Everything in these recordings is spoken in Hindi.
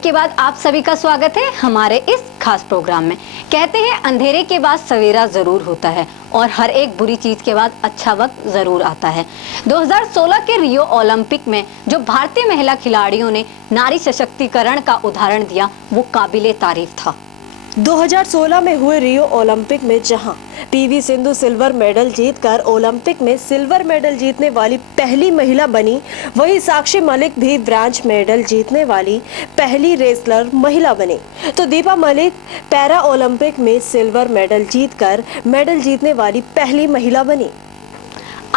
ब्रेक के बाद आप सभी का स्वागत है हमारे इस खास प्रोग्राम में। कहते हैं अंधेरे के बाद सवेरा जरूर होता है और हर एक बुरी चीज के बाद अच्छा वक्त जरूर आता है। 2016 के रियो ओलंपिक में जो भारतीय महिला खिलाड़ियों ने नारी सशक्तिकरण का उदाहरण दिया वो काबिले तारीफ था। 2016 में हुए रियो ओलंपिक में जहां पीवी सिंधु सिल्वर मेडल जीतकर ओलंपिक में सिल्वर मेडल जीतने वाली पहली महिला बनी, वहीं साक्षी मलिक भी ब्रांज मेडल जीतने वाली पहली रेसलर महिला बनी। तो दीपा मलिक पैरा ओलंपिक में सिल्वर मेडल जीतकर मेडल जीतने वाली पहली महिला बनी।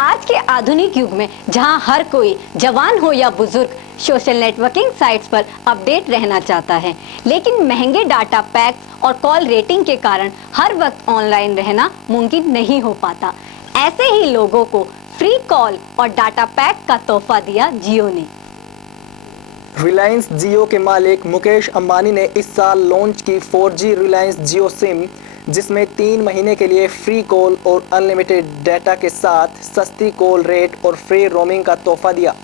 आज के आधुनिक युग में जहां हर कोई जवान हो या बुजुर्ग सोशल नेटवर्किंग साइट्स पर अपडेट रहना चाहता है, लेकिन महंगे डाटा पैक और कॉल रेटिंग के कारण हर वक्त ऑनलाइन रहना मुमकिन नहीं हो पाता। ऐसे ही लोगों को फ्री कॉल और डाटा पैक का तोहफा दिया जियो ने। रिलायंस जियो के मालिक मुकेश अंबानी ने इस साल लॉन्च की 4G रिलायंस जियो सिम, जिसमें 3 महीने के लिए फ्री कॉल और अनलिमिटेड डाटा के साथ सस्ती कॉल रेट और फ्री रोमिंग का तोहफा दिया।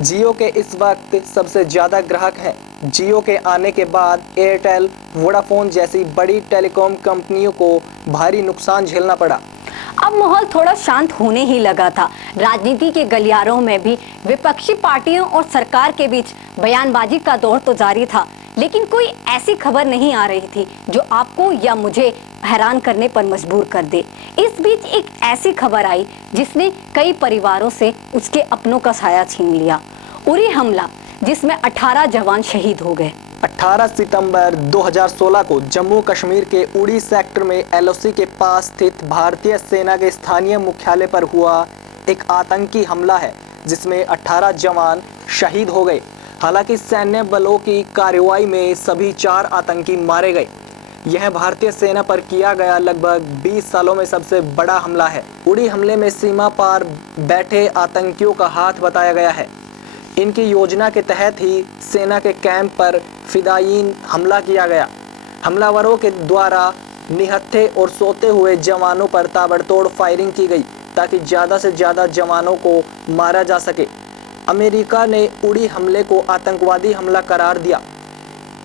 जियो के इस वक्त सबसे ज़्यादा ग्राहक हैं। जियो के आने के बाद एयरटेल, वोडाफोन जैसी बड़ी टेलीकॉम कंपनियों को भारी नुकसान झेलना पड़ा। अब माहौल थोड़ा शांत होने ही लगा था। राजनीति के गलियारों में भी विपक्षी पार्टियों और सरकार के बीच बयानबाजी का दौर तो जारी था, लेकिन कोई ऐसी खबर नहीं आ रही थी जो आपको या मुझे हैरान करने पर मजबूर कर दे। इस बीच एक ऐसी खबर आई जिसने कई परिवारों से उसके अपनों का साया छीन लिया। उरी हमला, जिसमें 18 जवान शहीद हो गए। 18 सितंबर 2016 को जम्मू कश्मीर के उड़ी सेक्टर में LOC के पास स्थित भारतीय सेना के स्थानीय मुख्यालय पर हुआ एक आतंकी हमला है, जिसमें 18 जवान शहीद हो गए। हालांकि सैन्य बलों की कार्रवाई में सभी 4 आतंकी मारे गए। यह भारतीय सेना पर किया गया लगभग 20 सालों में सबसे बड़ा हमला है। उड़ी हमले में सीमा पार बैठे आतंकियों का हाथ बताया गया है। इनकी योजना के तहत ही सेना के कैंप पर फिदायीन हमला किया गया। हमलावरों के द्वारा निहत्थे और सोते हुए जवानों पर ताबड़तोड़ फायरिंग की गई ताकि ज़्यादा से ज़्यादा जवानों को मारा जा सके। अमेरिका ने उड़ी हमले को आतंकवादी हमला करार दिया।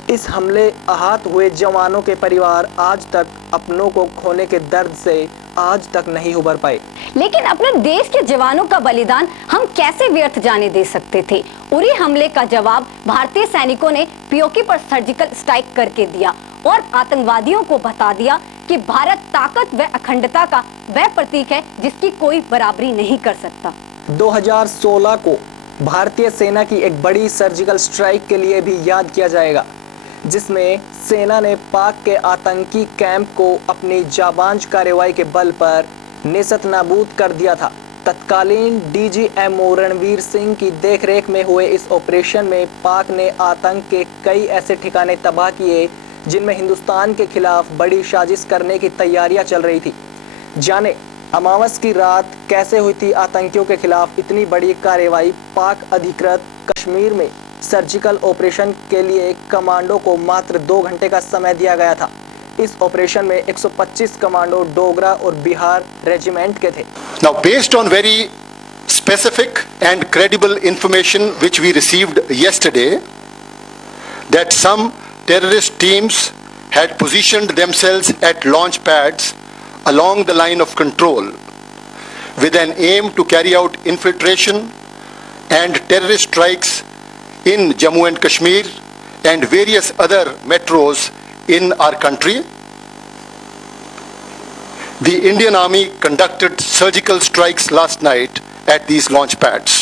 इस हमले आहत हुए जवानों के परिवार आज तक अपनों को खोने के दर्द से आज तक नहीं उबर पाए। लेकिन अपने देश के जवानों का बलिदान हम कैसे व्यर्थ जाने दे सकते थे। उरी हमले का जवाब भारतीय सैनिकों ने POK पर सर्जिकल स्ट्राइक करके दिया और आतंकवादियों को बता दिया कि भारत ताकत व अखंडता का वह प्रतीक है जिसकी कोई बराबरी नहीं कर सकता। 2016 को भारतीय सेना की एक बड़ी सर्जिकल स्ट्राइक के लिए भी याद किया जाएगा, जिसमें सेना ने पाक के आतंकी कैंप को अपनी जाबांज कार्रवाई के बल पर नेस्त नाबूद कर दिया था। तत्कालीन DGMO रणवीर सिंह की देखरेख में हुए इस ऑपरेशन में पाक ने आतंक के कई ऐसे ठिकाने तबाह किए जिनमें हिंदुस्तान के खिलाफ बड़ी साजिश करने की तैयारियां चल रही थी। जाने अमावस की रात कैसे हुई थी आतंकियों के खिलाफ इतनी बड़ी कार्रवाई। पाक अधिकृत कश्मीर में सर्जिकल ऑपरेशन के लिए कमांडो को मात्र 2 घंटे का समय दिया गया था। इस ऑपरेशन में 125 कमांडो डोगरा और बिहार रेजिमेंट के थे। Now, based on very specific and credible information which we received yesterday, that some terrorist teams had positioned themselves at launch pads along the line of control with an aim to carry out infiltration and terrorist strikes in Jammu and Kashmir and various other metros in our country. The Indian Army conducted surgical strikes last night at these launch pads.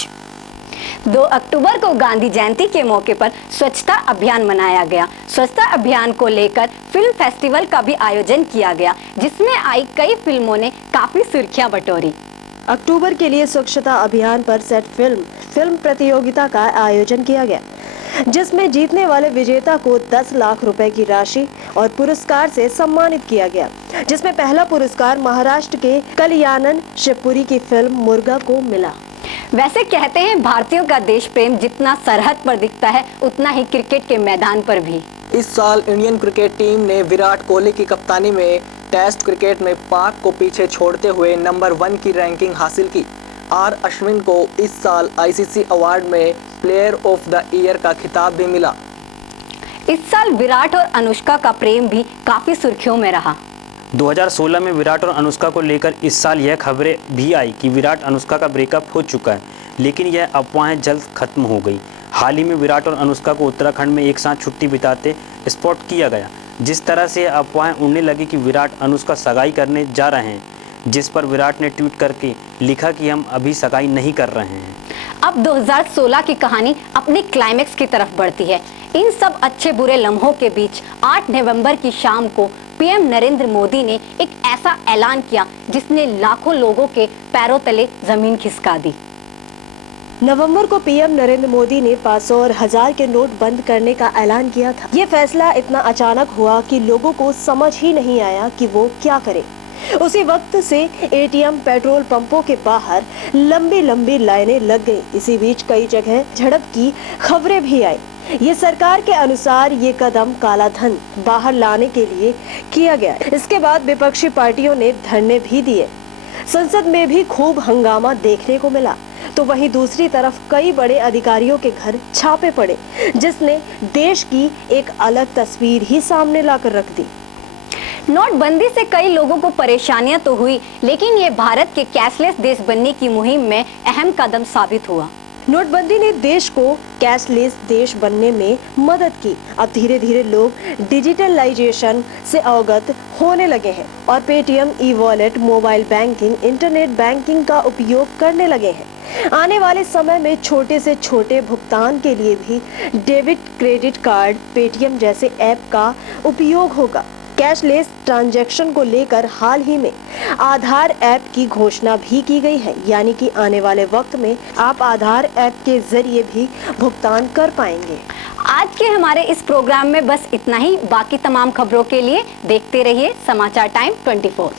2 अक्टूबर को गांधी जयंती के मौके पर स्वच्छता अभियान मनाया गया। स्वच्छता अभियान को लेकर फिल्म फेस्टिवल का भी आयोजन किया गया, जिसमें आई कई फिल्मों ने काफी सुर्खियां बटोरी। अक्टूबर के लिए स्वच्छता अभियान पर सेट फिल्म प्रतियोगिता का आयोजन किया गया, जिसमें जीतने वाले विजेता को 10 लाख रुपए की राशि और पुरस्कार से सम्मानित किया गया, जिसमें पहला पुरस्कार महाराष्ट्र के कल्याणन शिवपुरी की फिल्म मुर्गा को मिला। वैसे कहते हैं भारतीयों का देश प्रेम जितना सरहद पर दिखता है उतना ही क्रिकेट के मैदान पर भी। इस साल इंडियन क्रिकेट टीम ने विराट कोहली की कप्तानी में टेस्ट क्रिकेट में पाक को पीछे छोड़ते हुए नंबर 1 की रैंकिंग हासिल की। R अश्विन को इस साल ICC अवार्ड में प्लेयर ऑफ द ईयर का खिताब भी मिला। इस साल विराट और अनुष्का का प्रेम भी काफी सुर्खियों में रहा। 2016 में विराट और अनुष्का को लेकर इस साल यह खबरें भी आई कि विराट अनुष्का का ब्रेकअप हो चुका है, लेकिन यह अफवाहें जल्द खत्म हो गई। हाल ही में विराट और अनुष्का को उत्तराखंड में एक साथ छुट्टी बिताते स्पॉट किया गया। जिस तरह से अफवाहें उड़ने लगी कि विराट अनुष्का सगाई करने जा रहे हैं, जिस पर विराट ने ट्वीट करके लिखा कि हम अभी सगाई नहीं कर रहे हैं। अब 2016 की कहानी अपने क्लाइमेक्स की तरफ बढ़ती है। इन सब अच्छे बुरे लम्हों के बीच 8 नवंबर की शाम को पीएम नरेंद्र मोदी ने एक ऐसा ऐलान किया जिसने लाखों लोगों के पैरों तले जमीन खिसका दी। नवंबर को पीएम नरेंद्र मोदी ने 500 और 1000 के नोट बंद करने का ऐलान किया था। ये फैसला इतना अचानक हुआ कि लोगों को समझ ही नहीं आया कि वो क्या करे। उसी वक्त से एटीएम, पेट्रोल पंपों के बाहर लंबी लंबी लाइनें लग गई। इसी बीच कई जगह झड़प की खबरें भी आई। ये सरकार के अनुसार ये कदम काला धन बाहर लाने के लिए किया गया। इसके बाद विपक्षी पार्टियों ने धरने भी दिए। संसद में भी खूब हंगामा देखने को मिला। तो वहीं दूसरी तरफ कई बड़े अधिकारियों के घर छापे पड़े, जिसने देश की एक अलग तस्वीर ही सामने लाकर रख दी। नोटबंदी से कई लोगों को परेशानियां तो हुई, लेकिन ये भारत के कैशलेस देश बनने की मुहिम में अहम कदम साबित हुआ। नोटबंदी ने देश को कैशलेस देश बनने में मदद की। अब धीरे धीरे लोग डिजिटलाइजेशन से अवगत होने लगे हैं और Paytm, e wallet, mobile banking, internet banking का उपयोग करने लगे हैं। आने वाले समय में छोटे से छोटे भुगतान के लिए भी डेबिट, क्रेडिट कार्ड, पेटीएम जैसे ऐप का उपयोग होगा। कैशलेस ट्रांजैक्शन को लेकर हाल ही में आधार ऐप की घोषणा भी की गई है, यानी कि आने वाले वक्त में आप आधार ऐप के जरिए भी भुगतान कर पाएंगे। आज के हमारे इस प्रोग्राम में बस इतना ही। बाकी तमाम खबरों के लिए देखते रहिए समाचार टाइम 24।